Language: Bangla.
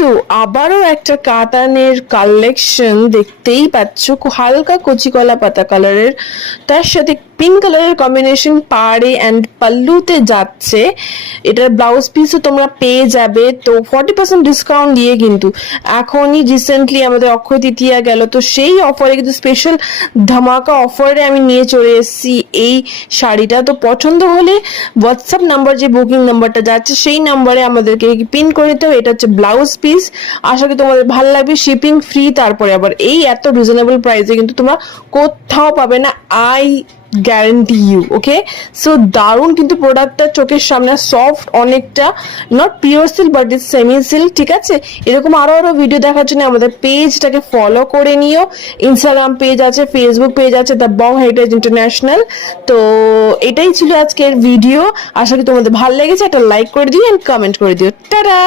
সো আবারও একটা কাতানের কালেকশন দেখতেই পাচ্ছ, হালকা কচি কলা পাতা কালারের, তার সাথে পিঙ্ক কালারের কম্বিনেশন পাড়ে অ্যান্ড পাল্লুতে যাচ্ছে। এটার ব্লাউজ পিসও তোমরা পেয়ে যাবে। তো 40% ডিসকাউন্ট দিয়ে কিন্তু এখনই রিসেন্টলি আমাদের অক্ষয় তৃতীয়া গেল, তো সেই অফারে কিন্তু স্পেশাল ধামাকা অফারে আমি নিয়ে চলে এসেছি এই শাড়িটা। তো পছন্দ হলে হোয়াটসঅ্যাপ নাম্বার, যে বুকিং নাম্বারটা যাচ্ছে সেই নাম্বারে আমাদেরকে পিন করে নিতে হবে। এটা হচ্ছে ব্লাউজ পিস। আশা করি তোমাদের ভালো লাগবে। Shipping free. তারপরে আবার এই এত রিজনেবল প্রাইসে কিন্তু তোমরা কোথাও পাবে না, I guarantee you. Okay, so দারুণ কিন্তু প্রোডাক্টটা, চোখের সামনে সফট অনেকটা, not pure silk but it's semi silk. ঠিক আছে, এরকম আরো আরো ভিডিও দেখার জন্য আমাদের পেজটাকে ফলো করে নিও। ইনস্টাগ্রাম পেজ আছে, ফেসবুক পেজ আছে, দ্য বং হেরিটেজ ইন্টারন্যাশনাল। তো এটাই ছিল আজকের ভিডিও। আশা করি তোমাদের ভালো লেগেছে। একটা লাইক করে দিও এন্ড কমেন্ট করে দিও। টাটা।